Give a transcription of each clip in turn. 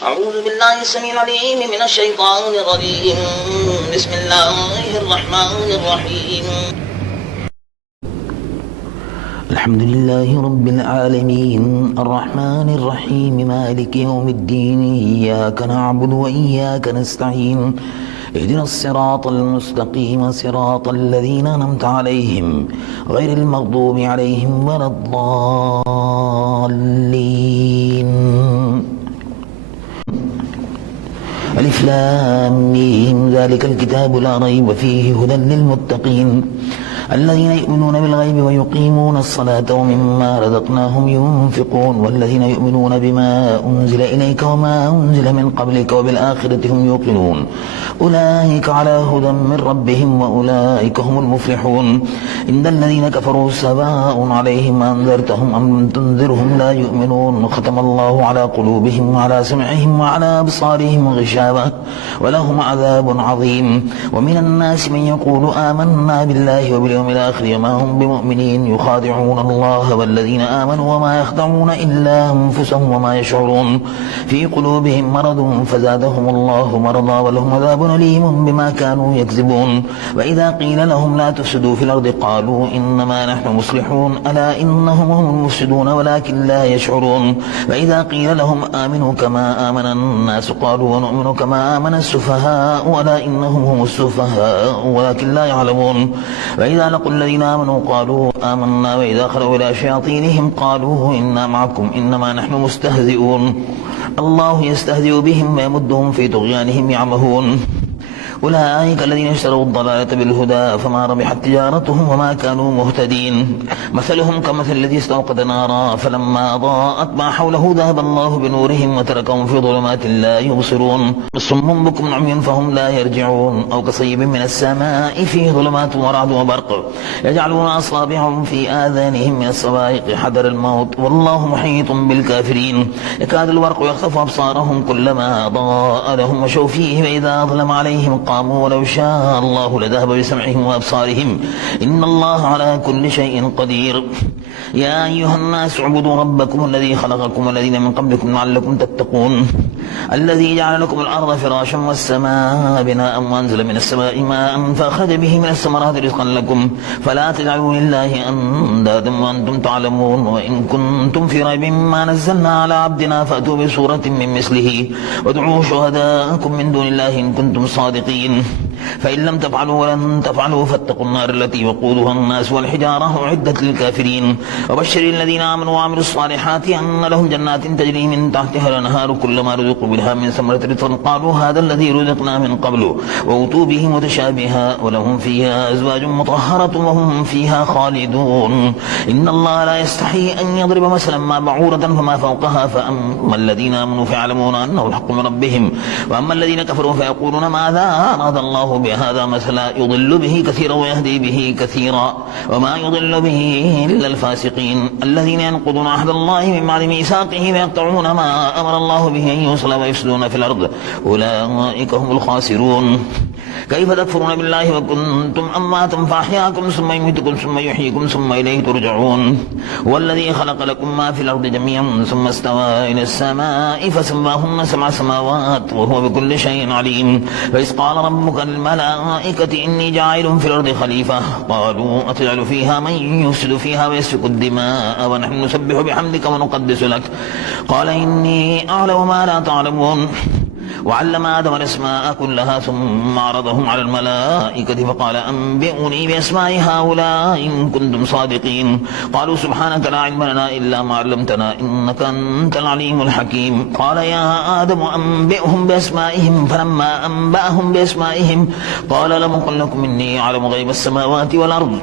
أعوذ بالله السميع العليم من الشيطان الرجيم. بسم الله الرحمن الرحيم. الحمد لله رب العالمين الرحمن الرحيم مالك يوم الدين إياك نعبد وإياك نستعين اهدنا الصراط المستقيم صراط الذين أنعمت عليهم غير المغضوب عليهم ولا الضالين. ألف لام ميم ذلك الكتاب لا ريب فيه هدى للمتقين الذين يؤمنون بالغيب ويقيمون الصلاة ومما رزقناهم ينفقون والذين يؤمنون بما أنزل إليك وما أنزل من قبلك وبالآخرة هم يوقنون أولئك على هدى من ربهم وأولئك هم المفلحون. إن الذين كفروا سواء عليهم أنذرتهم أم لم تنذرهم لا يؤمنون ختم الله على قلوبهم وعلى سمعهم وعلى أبصارهم غشاوة ولهم عذاب عظيم. ومن الناس من يقول آمنا بالله وباليوم الآخر وما هم بمؤمنين يخادعون الله والذين آمنوا وما يخدعون إلا أنفسهم وما يشعرون في قلوبهم مرض فزادهم الله مرضا ولهم عذاب أليم بما كانوا يكذبون. وإذا قيل لهم لا تفسدوا في الأرض قالوا إنما نحن مصلحون ألا إنهم هم المفسدون ولكن لا يشعرون. وإذا قيل لهم آمنوا كما آمن الناس قالوا ونؤمن كما آمن السفهاء ألا إنهم هم السفهاء ولكن لا يعلمون. وإذا لقوا الذين آمنوا قالوا آمنا وإذا خلوا إلى شياطينهم قالوا إنا معكم إنما نحن مستهزئون الله يستهزئ بهم ويمدهم في طغيانهم يعمهون. أولئك الذين اشتروا الضلالة بالهدى فما ربحت تجارتهم وما كانوا مهتدين. مثلهم كمثل الذي استوقد نارا فلما أضاءت ما حوله ذهب الله بنورهم وتركهم في ظلمات لا يبصرون صم بكم عمي فهم لا يرجعون. أو كصيب من السماء فيه ظلمات ورعد وبرق يجعلون أصابعهم في آذانهم من الصواعق حذر الموت والله محيط بالكافرين. يكاد البرق يخطف أبصارهم كلما أضاء لهم مشوا فيه وإذا أظلم عليهم قاموا ولو شاء الله لذهب بسمعهم وأبصارهم إن الله على كل شيء قدير. يا أيها الناس اعبدوا ربكم الذي خلقكم والذين من قبلكم لعلكم تتقون الذي جعل لكم الأرض فراشا والسماء بناء وأنزل من السماء ماء فأخرج به من الثمرات رزقا لكم فلا تجعلوا لله أندادا وأنتم تعلمون. وإن كنتم في ريب مما نزلنا على عبدنا فأتوا بسورة من مثله وادعوا شهداءكم من دون الله إن كنتم صادقين فإن لم تفعلوا ولن تفعلوا فاتقوا النار التي وقودها الناس والحجارة أعدت للكافرين. وبشر الذين آمنوا وعملوا الصالحات أن لهم جنات تجري من تحتها الأنهار كلما رزقوا منها من ثمرة رزقا قالوا هذا الذي رزقنا من قبل وأوتوا به متشابها ولهم فيها أزواج مطهرة وهم فيها خالدون. إن الله لا يستحي أن يضرب مثلا ما بعورة فما فوقها فأما الذين آمنوا فيعلمون أنه الحق من ربهم وأما الذين كفروا فيقولون ماذا أراد الله بهذا مثلا يضل به كثيرا ويهدي به كثيرا وما يضل به إلا الفاسقين الذين ينقضون عهد الله من بعد ميثاقه ويقطعون ما أمر الله به أن يوصل ويفسدون في الأرض أولئك هم الخاسرون. كيف تكفرون بالله وكنتم أمواتا فأحياكم ثم يميتكم ثم يحييكم ثم إليه ترجعون. هو الذي خلق لكم ما في الأرض جميعا ثم استوى إلى السماء فسواهن 7 سماوات وهو بكل شيء عليم. فإذ قال ربك للملائكة إني جاعل في الأرض خليفة قالوا أتجعل فيها من يفسد فيها ويسفك الدماء ونحن نسبح بحمدك ونقدس لك قال إني أعلم ما لا تعلمون. وعلم آدم الأسماء كلها ثم عرضهم على الملائكة فقال أنبئوني بأسماء هؤلاء إن كنتم صادقين قالوا سبحانك لا علم لنا إلا ما علمتنا إنك أنت العليم الحكيم. قال يا آدم أنبئهم بأسمائهم فلما أنبأهم بأسمائهم قال لم أقل لكم إني أعلم غيب السماوات والأرض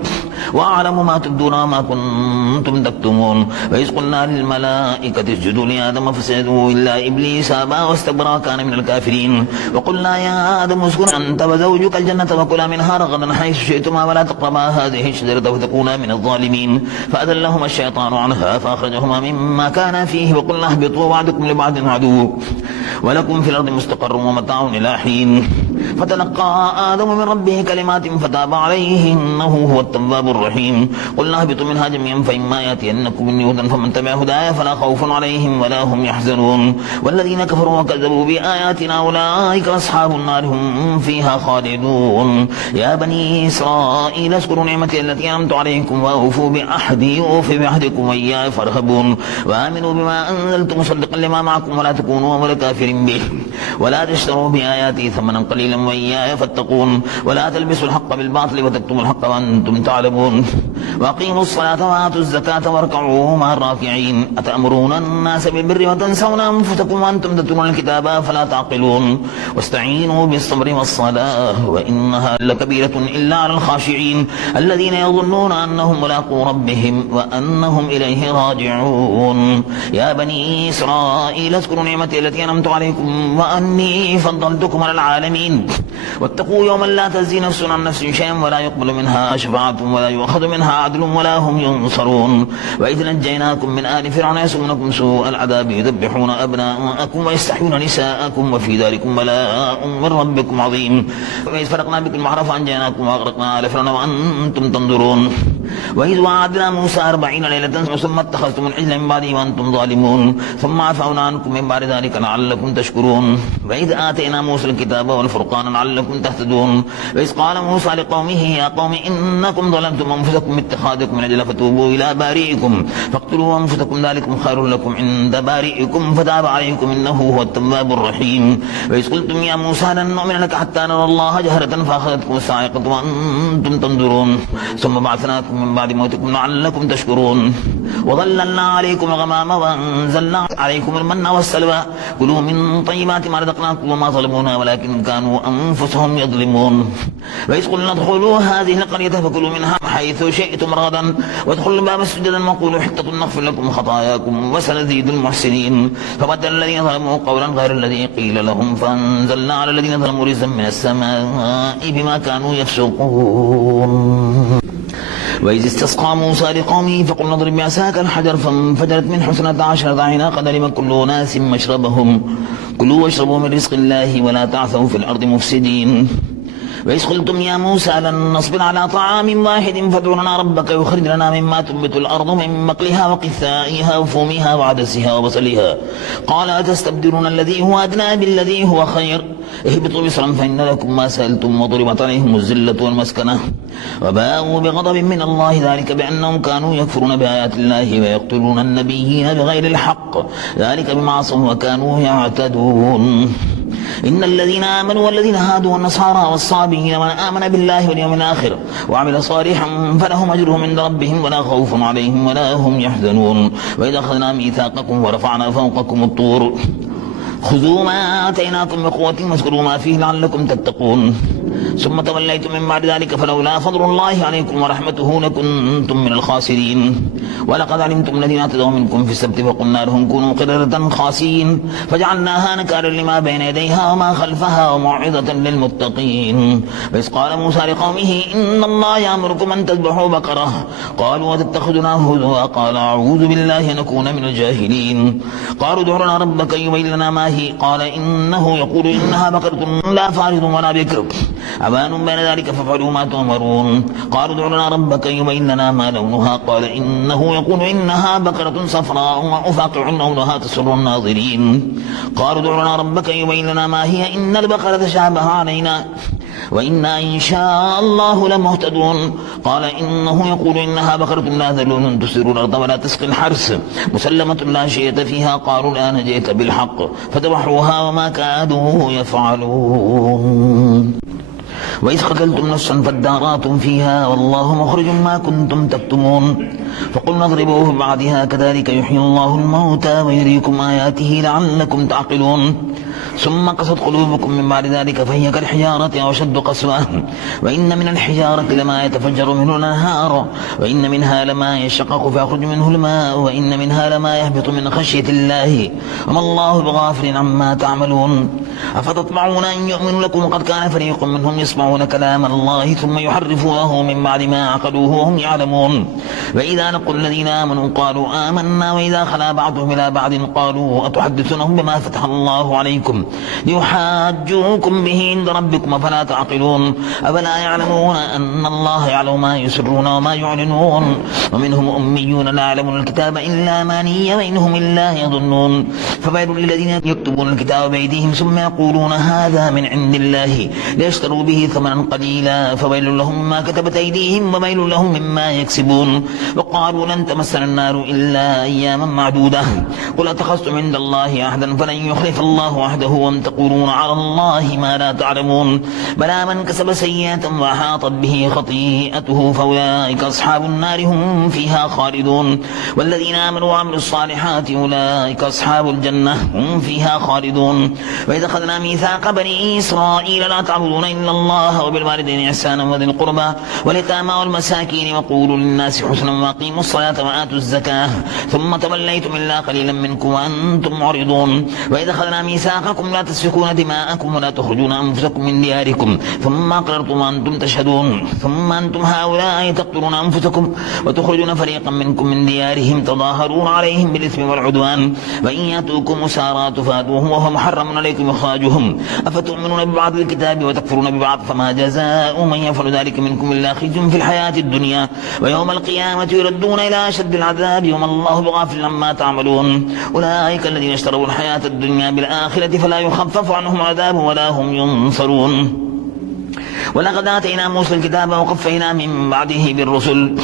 وأعلم ما تبدون وما كنتم تكتمون. وإذ قلنا للملائكة اسجدوا لآدم فسجدوا إلا إبليس أبى واستكبر كان من الكافرين. وقلنا يا آدم اسكن أنت وزوجك الجنة وكلا منها رغدا حيث شئتما ولا تقربا هذه الشجرة فتكونا من الظالمين فأذلهما الشيطان عنها فأخرجهما مما كانا فيه وقلنا اهبطوا بعضكم لبعض عدو ولكم في الأرض مستقر ومتاع إلى حين. فتلقى آدم من ربه كلمات فتاب عليه إنه هو التواب الرحيم قلنا اهبطوا منها جميعا فإما يأتينكم مني هدى فمن تبع هداي فلا خوف عليهم ولا هم يحزنون والذين كفروا وكذبوا بآياتنا أولئك أصحاب النار هم فيها خالدون يا بني إسرائيل اذكروا نعمتي التي أنعمت عليكم وأوفوا بعهدي أوف بعهدكم وإياي فارهبون وآمنوا بما أنزلت مصدقا لما معكم ولا تكونوا أول كافر به ولا تشتروا بآياتي ثمنا قليلا وإياي فاتقون ولا تلبسوا الحق بالباطل وتكتموا الحق وأنتم تعلمون وأقيموا الصلاة وآتوا الزكاة واركعوا مع الراكعين أتأمرون الناس بالبر وتنسون أنفسكم وأنتم تتلون الكتاب فلا تعقلون واستعينوا بالصبر والصلاة وإنها لكبيرة إلا على الخاشعين الذين يظنون أنهم ملاقو ربهم وأنهم إليه راجعون يا بني إسرائيل اذكروا نعمتي التي أنعمت عليكم وأني فضلتكم على العالمين واتقوا يوما لا تجزي نفس عن نفس شيئا ولا يقبل منها شفاعة ولا يؤخذ منها عدل ولا هم ينصرون وإذ نجيناكم من آل فرعون يسومونكم سوء العذاب يذبحون أبناءكم ويستحيون نساءكم وفي ذلكم بلاء من ربكم عظيم وإذ فرقنا بكم البحر فأنجيناكم وأغرقنا آل فرعون وأنتم تنظرون وإذ وعدنا موسى 40 ليلة ثم اتخذتم العجل من بعده وأنتم ظالمون ثم عفونا عنكم من بعد ذلك لعلكم تشكرون وإذ آتينا موسى الكتاب والفرقان لعلكم تهتدون وإذ قال موسى لقومه يا قوم إنكم ظلمتم أنفسكم باتخاذكم العجل فتوبوا إلى بارئكم فاقتلوا أنفسكم ذلكم خير لكم عند بارئكم فتاب عليكم إنه هو التواب الرحيم وإذ قلتم يا موسى لن نؤمن لك حتى نرى الله جهرة فأخذتكم الصاعقة وأنتم تنظرون ثم بعثناكم من بعد موتكم لعلكم تشكرون وظللنا عليكم الغمام وأنزلنا عليكم المن والسلوى كلوا من طيبات ما رزقناكم وما ظلمونا ولكن كانوا أنفسهم يظلمون وإذ قلنا ادخلوا هذه القرية فكلوا منها حيث شئتم رغدا وادخلوا الباب سجدا وقولوا حطة نغفر لكم خطاياكم وسنزيد المحسنين فبدل الذين ظلموا قولا غير الذي قيل لهم فأنزلنا على الذين ظلموا رجزا من السماء بما كانوا يفسقون وإذ استسقى موسى لقومه فقلنا اضرب بعصاك الحجر فانفجرت منه 12 عينا قد علم كل أناس مشربهم كلوا واشربوا من رزق الله ولا تعثوا في الأرض مفسدين وإذ قلتم يا موسى لن نصبر على طعام واحد فادع لنا ربك يخرج لنا مما تنبت الأرض من بقلها وقثائها وفومها وعدسها وبصلها قال أتستبدلون الذي هو أدنى بالذي هو خير اهبطوا مصرا فإن لكم ما سألتم وضربت عليهم الذلة والمسكنة وباءوا بغضب من الله ذلك بأنهم كانوا يكفرون بآيات الله ويقتلون النبيين بغير الحق ذلك بما عصوا وكانوا يعتدون إن الذين آمنوا والذين هادوا والنصارى والصابئين من آمن بالله واليوم الآخر وعمل صالحا فلهم أجرهم عند ربهم ولا خوف عليهم ولا هم يحزنون وإذا أخذنا ميثاقكم ورفعنا فوقكم الطور خذوا ما آتيناكم بقوة واذكروا ما فيه لعلكم تتقون ثم توليتم من بعد ذلك فلولا فضل الله عليكم ورحمته لكنتم من الخاسرين ولقد علمتم الذين اعتدوا منكم في السبت فقلنا لهم كونوا قردة خاسئين فجعلناها نكالا لما بين يديها وما خلفها وموعظة للمتقين وإذ قال موسى لقومه إن الله يأمركم أن تذبحوا بقرة قالوا وتتخذنا هزوا قال أعوذ بالله أن أكون من الجاهلين قالوا ادع لنا ربك يبين لنا ما هي قال إنه يقول إنها بقرة لا فارض ولا بكر أبان بين ذلك فافعلوا ما تؤمرون قالوا ادع لنا ربك يبين لنا ما لونها قال إنه يقول إنها بقرة صفراء وفاقع لونها تسر الناظرين قالوا ادع لنا ربك يبين لنا ما هي إن البقرة تشابه علينا وإنا إن شاء الله لمهتدون قال إنه يقول إنها بقرة لا ذلول تسر الأرض ولا تسقي الحرث مسلمة لا شية فيها قالوا الآن جئت بالحق فذبحوها وما كادوا يفعلون وإذ قتلتم نفسا فادارأتم فيها والله مخرج ما كنتم تكتمون فقلنا اضربوه ببعضها كذلك يحيي الله الموتى ويريكم آياته لعلكم تعقلون ثم قست قلوبكم من بعد ذلك فهي كالحجارة أو أشد قسوة وإن من الحجارة لما يتفجر منه الأنهار وإن منها لما يشقق فيخرج منه الماء وإن منها لما يهبط من خشية الله وما الله بغافل عما تعملون أفتطمعون أن يؤمنوا لكم وقد كان فريق منهم يسمعون كلام الله ثم يحرفونه من بعد ما عقلوه وهم يعلمون وإذا لقوا الذين آمنوا قالوا آمنا وإذا خلا بعضهم إلى بعض قالوا أتحدثونهم بما فتح الله عليكم ليحاجوكم به عند ربكم أفلا تعقلون أفلا يعلمون أن الله يعلم ما يسرون وما يعلنون ومنهم أميون لا يعلمون الكتاب إلا أماني وإنهم إلا يظنون فويل للذين يكتبون الكتاب بأيديهم ثم يقولون هذا من عند الله ليشتروا به ثمنا قليلا فويل لهم مما كتبت أيديهم وويل لهم مما يكسبون وقالوا لن تمسنا النار إلا أياما معدودة قل أتخذتم عند الله عهدا فلن يخلف الله عهده وأن تقولون على الله ما لا تعلمون بلى من كسب سيئة وأحاطت به خطيئته فأولئك أصحاب النار هم فيها خالدون والذين آمنوا وعملوا الصالحات أولئك أصحاب الجنة هم فيها خالدون وإذا أخذنا ميثاق بني إسرائيل لا تعبدون إلا الله وبالوالدين إحسانا وذي القربى واليتامى والمساكين وقولوا للناس حسنا وأقيموا الصلاة وآتوا الزكاة ثم توليتم إلا قليلا منكم وأنتم معرضون وإذا أخذنا ميثاقكم لا تسفكون دماءكم ولا تخرجون أنفسكم من دياركم ثم أقررتم وأنتم تشهدون ثم أنتم هؤلاء تقتلون أنفسكم وتخرجون فريقا منكم من ديارهم تظاهرون عليهم بالإثم والعدوان وإن يأتوكم أسارى تفادوهم وهو محرم عليكم إخراجهم أفتؤمنون ببعض الكتاب وتكفرون ببعض فما جزاء من يفعل ذلك منكم إلا خزي في الحياة الدنيا ويوم القيامة يردون إلى أشد العذاب وما الله بغافل عما تعملون أولئك الذين اشتروا الحياة الدنيا بالآخرة فلا يخفف عنهم عذاب ولا هم ينصرون ولقد آتينا موسى الكتاب وقفينا من بعده بالرسل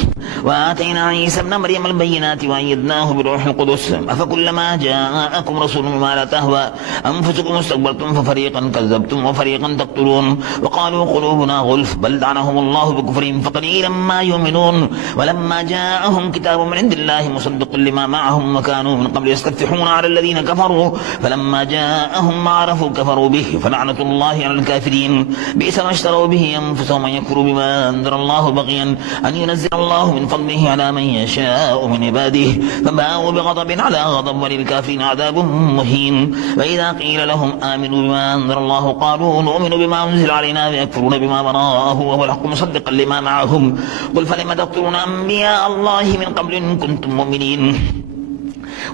وآتينا عيسى ابن مريم البينات وأيدناه بروح القدس أفكلما جاءكم رسول بما لا تهوى أنفسكم استكبرتم ففريقا كذبتم وفريقا تقتلون وقالوا قلوبنا غلف بل لعنهم الله بكفرهم فقليلا ما يؤمنون ولما جاءهم كتاب من عند الله مصدق لما معهم وكانوا من قبل يستفتحون على الذين كفروا فلما جاءهم ما عرفوا كفروا به فلعنة الله على الكافرين بئس ما اشتروا به أنفسهم أن يكفروا بما أنزل الله بغيا أن ينزل الله من فضله على من يشاء من عباده فباءوا بغضب على غضب وللكافرين عذاب مهين وإذا قيل لهم آمنوا بما أنزل الله قالوا نؤمن بما أنزل علينا ويكفرون بما وراءه وهو الحق مصدقا لما معهم قل فلم تقتلون أنبياء الله من قبل إن كنتم مؤمنين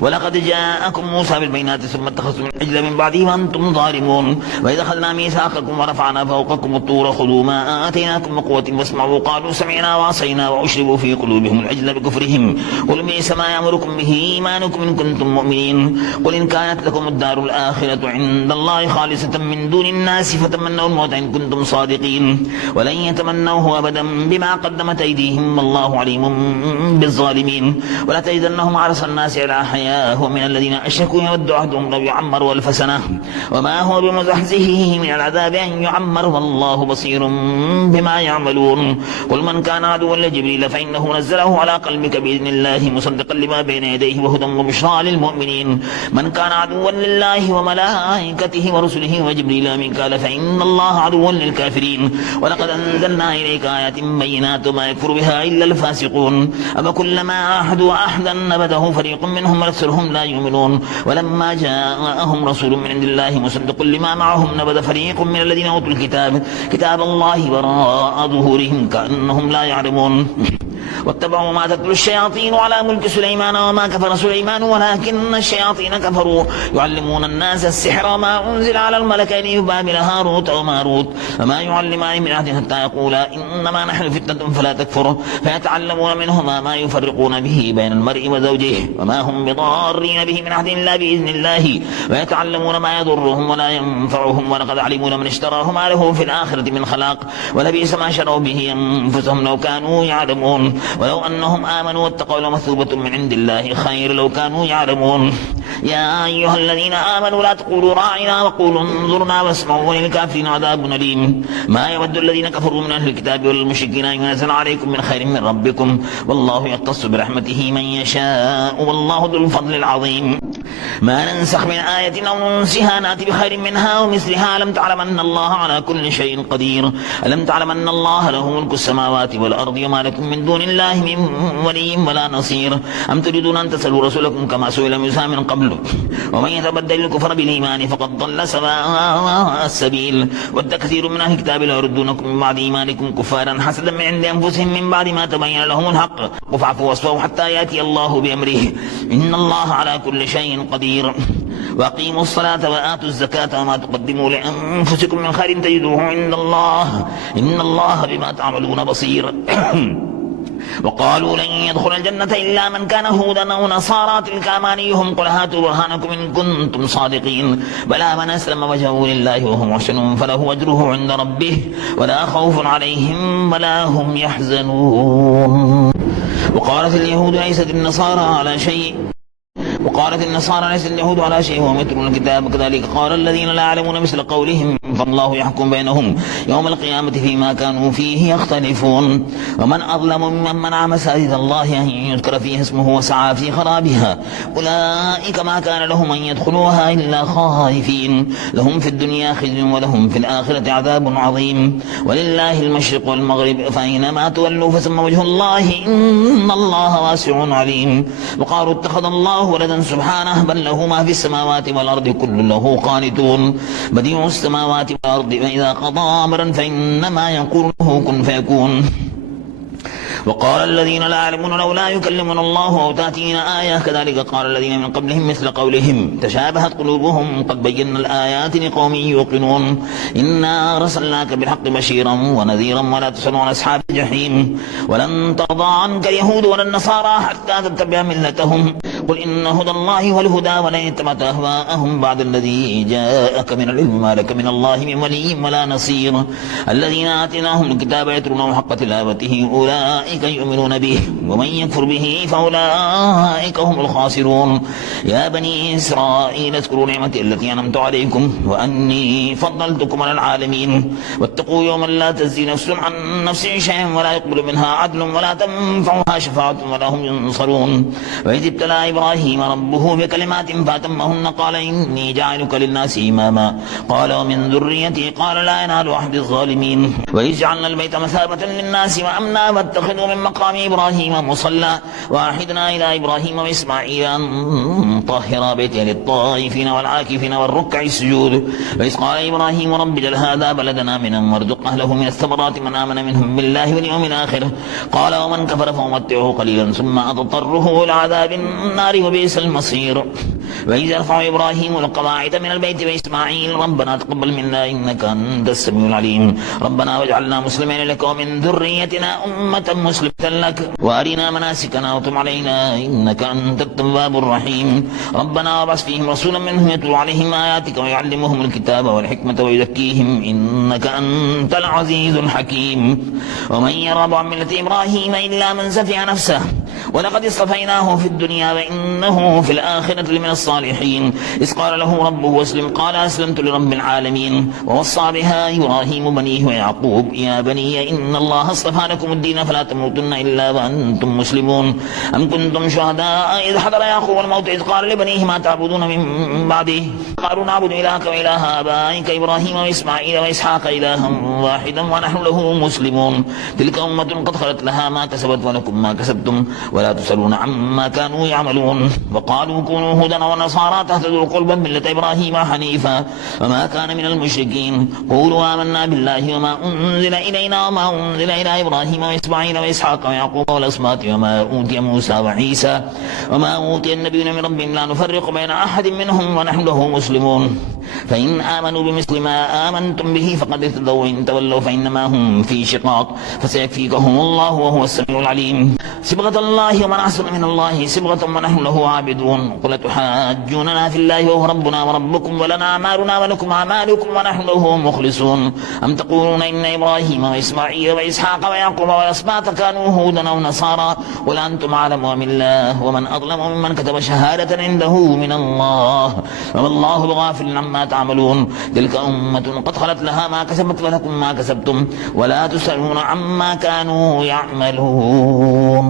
ولقد جاءكم موسى بالبينات ثم اتخذتم العجل من بعده وأنتم ظالمون وإذا أخذنا ميثاقكم ورفعنا فوقكم الطور خذوا ما آتيناكم بقوة واسمعوا قالوا سمعنا وعصينا وأشربوا في قلوبهم العجل بكفرهم قل بئس ما يأمركم به إيمانكم إن كنتم مؤمنين قل إن كانت لكم الدار الآخرة عند الله خالصة من دون الناس فتمنوا الموت إن كنتم صادقين ولن يتمنوه أبدا بما قدمت أيديهم والله عليم بالظالمين ولا تجدنهم أحرص الناس على حياة ومن الذين أشركوا يود عهدهم لو يعمر ألف سنة وما هو بمزحزحه من العذاب أن يعمر والله بصير بما يعملون قل من كان عدوا لجبريل فإنه نزله على قلبك بإذن الله مصدقا لما بين يديه وهدى وبشرى للمؤمنين من كان عدوا لله وملائكته ورسله وجبريل وميكال فإن الله عدو للكافرين ولقد أنزلنا إليك آيات بينات وما يكفر بها إلا الفاسقون أفكلما عاهدوا عهدا نبذه فريق منهم أكثرهم لا يؤمنون ولما جاءهم رسول من عند الله مصدق لما معهم نبذ فريق من الذين أوتوا الكتاب كتاب الله وراء ظهورهم كأنهم لا يعلمون واتبعوا ما تتلو الشياطين على ملك سليمان وما كفر سليمان ولكن الشياطين كفروا يعلمون الناس السحر وما أنزل على الملكين ببابل هاروت وماروت وما يعلمان من أحد حتى يقولا إنما نحن فتنة فلا تكفر فيتعلمون منهما ما يفرقون به بين المرء وزوجه وما هم بضارين به من أحد إلا بإذن الله ويتعلمون ما يضرهم ولا ينفعهم ولقد علموا من اشتراه ما له في الآخرة من خلاق ولبئس ما شروا به أنفسهم لو كانوا يعلمون ولو أنهم آمنوا واتقوا لمثوبة من عند الله خير لو كانوا يعلمون يا أيها الذين آمنوا لا تقولوا راعنا وقولوا انظرنا واسمعوا وللكافرين عذاب أليم ما يود الذين كفروا من أهل الكتاب والمشركين أن ينزل عليكم من خير من ربكم والله يختص برحمته من يشاء والله ذو الفضل العظيم ما ننسخ من آية أو ننسها نأتي بخير منها ومثلها ألم تعلم أن الله على كل شيء قدير ألم تعلم أن الله له ملك السماوات والأرض وما لكم من دون الله من ولي ولا نصير أم تريدون أن تسألوا رسولكم كما سئل موسى من قبل ومن يتبدل الكفر بالإيمان فقد ضل سواء السبيل ود كثير من أهل الكتاب لا يردونكم من بعد إيمانكم كفارا حسدا من عند أنفسهم من بعد ما تبين لهم الحق فاعفوا واصفحوا حتى يأتي الله بأمره إن الله على كل شيء قدير وأقيموا الصلاة وآتوا الزكاة وما تقدموا لأنفسكم من خير تجدوه عند الله إن الله بما تعملون بصير. وقالوا لن يدخل الجنة إلا من كان هودا أو نصارى تلك أمانيهم قل هاتوا برهانكم إن كنتم صادقين بلى من أسلم وجهه لله وهو محسن فله أجره عند ربه ولا خوف عليهم ولا هم يحزنون. وقالت اليهود ليست النصارى على شيء ليست اليهود على شيء وهم يتلون الكتاب كذلك قال الذين لا يعلمون مثل قولهم فالله يحكم بينهم يوم القيامة فيما كانوا فيه يختلفون. ومن أظلم ممن منع مساجد الله أن يذكر فيها اسمه وسعى في خرابها أولئك ما كان لهم أن يدخلوها إلا خائفين لهم في الدنيا خزي ولهم في الآخرة عذاب عظيم. ولله المشرق والمغرب فأينما تولوا فثم وجه الله إن الله واسع عليم. وقالوا اتخذ الله ولدا سبحانه بل له ما في السماوات والأرض كل له قانتون بديع السماوات والأرض فإذا قضى أمرا فإنما يقول له كن فيكون. وقال الذين لا يعلمون لولا يكلمنا الله أو تأتينا آية كذلك قال الذين من قبلهم مثل قولهم تشابهت قلوبهم قد بينا الآيات لقوم يوقنون. إنا أرسلناك بالحق بشيرا ونذيرا ولا تسأل عن أصحاب الجحيم ولن ترضى عنك اليهود ولا النصارى حتى تتبع ملتهم قل إن هدى الله هو الهدى ولن اتبعت أهواءهم بعد الذي جاءك من العلم ما لك من الله من ولي ولا نصير. الذين آتيناهم الكتاب يتلونه حق تلاوته أولئك يؤمنون به ومن يكفر به فأولئك هم الخاسرون. يا بني إسرائيل اذكروا نعمتي التي أنعمت عليكم وأني فضلتكم على العالمين واتقوا يوما لا تجزي نفس عن نفس شيئا ولا يقبل منها عدل ولا تنفعها شفاعة ولا هم ينصرون. وإذ ابتلى إبراهيم ربه بكلمات فأتمهن قال إني جاعلك للناس إماما قال ومن ذريتي قال لا ينال أحد الظالمين. وإذ جعلنا البيت مثابة للناس وأمنا واتخذوا من مقام إبراهيم مصلى وأعهدنا إلى إبراهيم وإسماعيل أن طهر بيتي للطائفين والعاكفين والركع السجود. وإذ قال إبراهيم رب اجعل هذا بلدنا آمنا وارزق أهله من الثمرات من آمن منهم بالله واليوم الآخر قال ومن كفر فأمتعه قليلا ثم أضطره إلى عذاب النار وبئس المصير. وإذ يرفع إبراهيم القواعد من البيت وإسماعيل ربنا تقبل منا إنك أنت السميع العليم ربنا واجعلنا مسلمين لك ومن ذريتنا أمة مسلمة لك وأرنا مناسكنا وتب علينا إنك أنت التواب الرحيم. ربنا وابعث فيهم رسولا منهم يتلو عليهم آياتك ويعلمهم الكتاب والحكمة ويزكيهم إنك أنت العزيز الحكيم. ومن يرغب عن ملة إبراهيم إلا من سفه نفسه ولقد اصطفيناه في الدنيا وإنه في الآخرة لمن الصالحين. إذ قال له ربه أسلم قال أسلمت لرب العالمين. ووصى بها إبراهيم بنيه ويعقوب يا بني إن الله اصطفى لكم الدين فلا تموتن إلا وأنتم مسلمون. أم كنتم شهداء إذ حضر يعقوب الموت إذ قال لبنيه ما تعبدون من بعده قالوا نعبد إلهك وإله آبائك إبراهيم وإسماعيل وإسحاق إلها واحدا ونحن له مسلمون. تلك أمة قد خلت لها ما كسبت ولكم ما كسبتم ولا تسألون عما كانوا يعملون. وقالوا كونوا هودا ونصارى تهتدوا قل بل ملة إبراهيم حنيفا وما كان من المشركين قولوا آمنا بالله وما أنزل إلينا وما أنزل إلى إبراهيم وإسماعيل وإسحاق ويعقوب والأسباط وما أوتي موسى وعيسى وما أوتي النبيون من ربهم لا نفرق بين أحد منهم ونحن له مسلمون. فإن آمنوا بمثل ما آمنتم به فقد اهتدوا وإن تولوا فإنما هم في شقاق فسيكفيكهم الله وهو السميع العليم. صبغة الله ومن أحسن من الله صبغة ونحن له عابدون. قل تحاجوننا في الله وهو ربنا وربكم ولنا أعمالنا ولكم أعمالكم ونحن له مخلصون. أم تقولون إن إبراهيم وإسماعيل وإسحاق ويعقوب والأسباط كانوا هودا أو نصارى قل أنتم أعلم أم الله ومن أظلم ممن كتب شهادة عنده من الله وما الله بغافل عما تعملون. تلك أمة قد خلت لها ما كسبت ولكم ما كسبتم ولا تسألون عما كانوا يعملون.